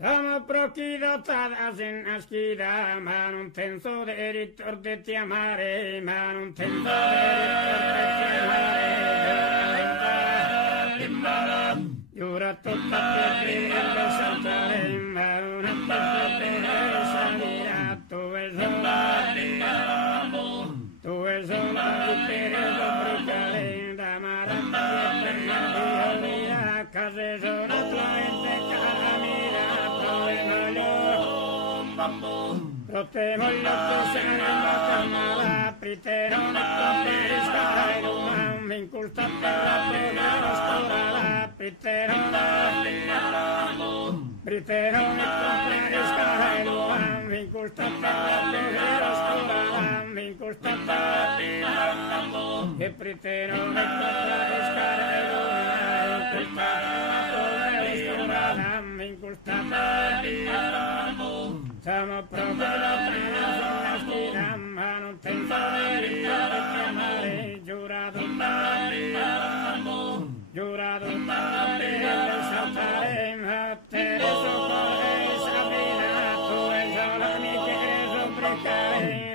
Tama prokida tadasin askida manum tenso de eritor de tiamare manum tenso de eritor de tiamare Yura tutta piedre saltare manum tenso salira tu es sola per bricale da marata piedre case sono traente Protemo il lotto se ne va Priterone comperisca e non mi inculta per la pena scorala Priterone comperisca e non mi inculta per la pena scorala Mi inculta per la pena e Priterone comperisca e non mi inculta per la pena scorala Mi inculta per la pena Siamo proprio sulla schiena, ma non penso di chiamare, giurato per saltare, ma te ne so cuore Sabrina, tu e sola mi chiedo precare,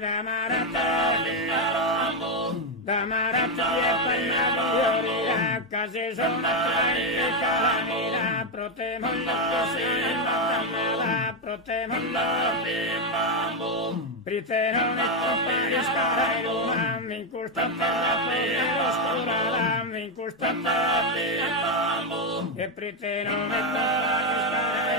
da marata e pagnavioria, case sono tranne calamira, protemo la così, protemo la Priterone comperisca e non mi inculta per la pena scorala, mi inculta per la e Priterone comperisca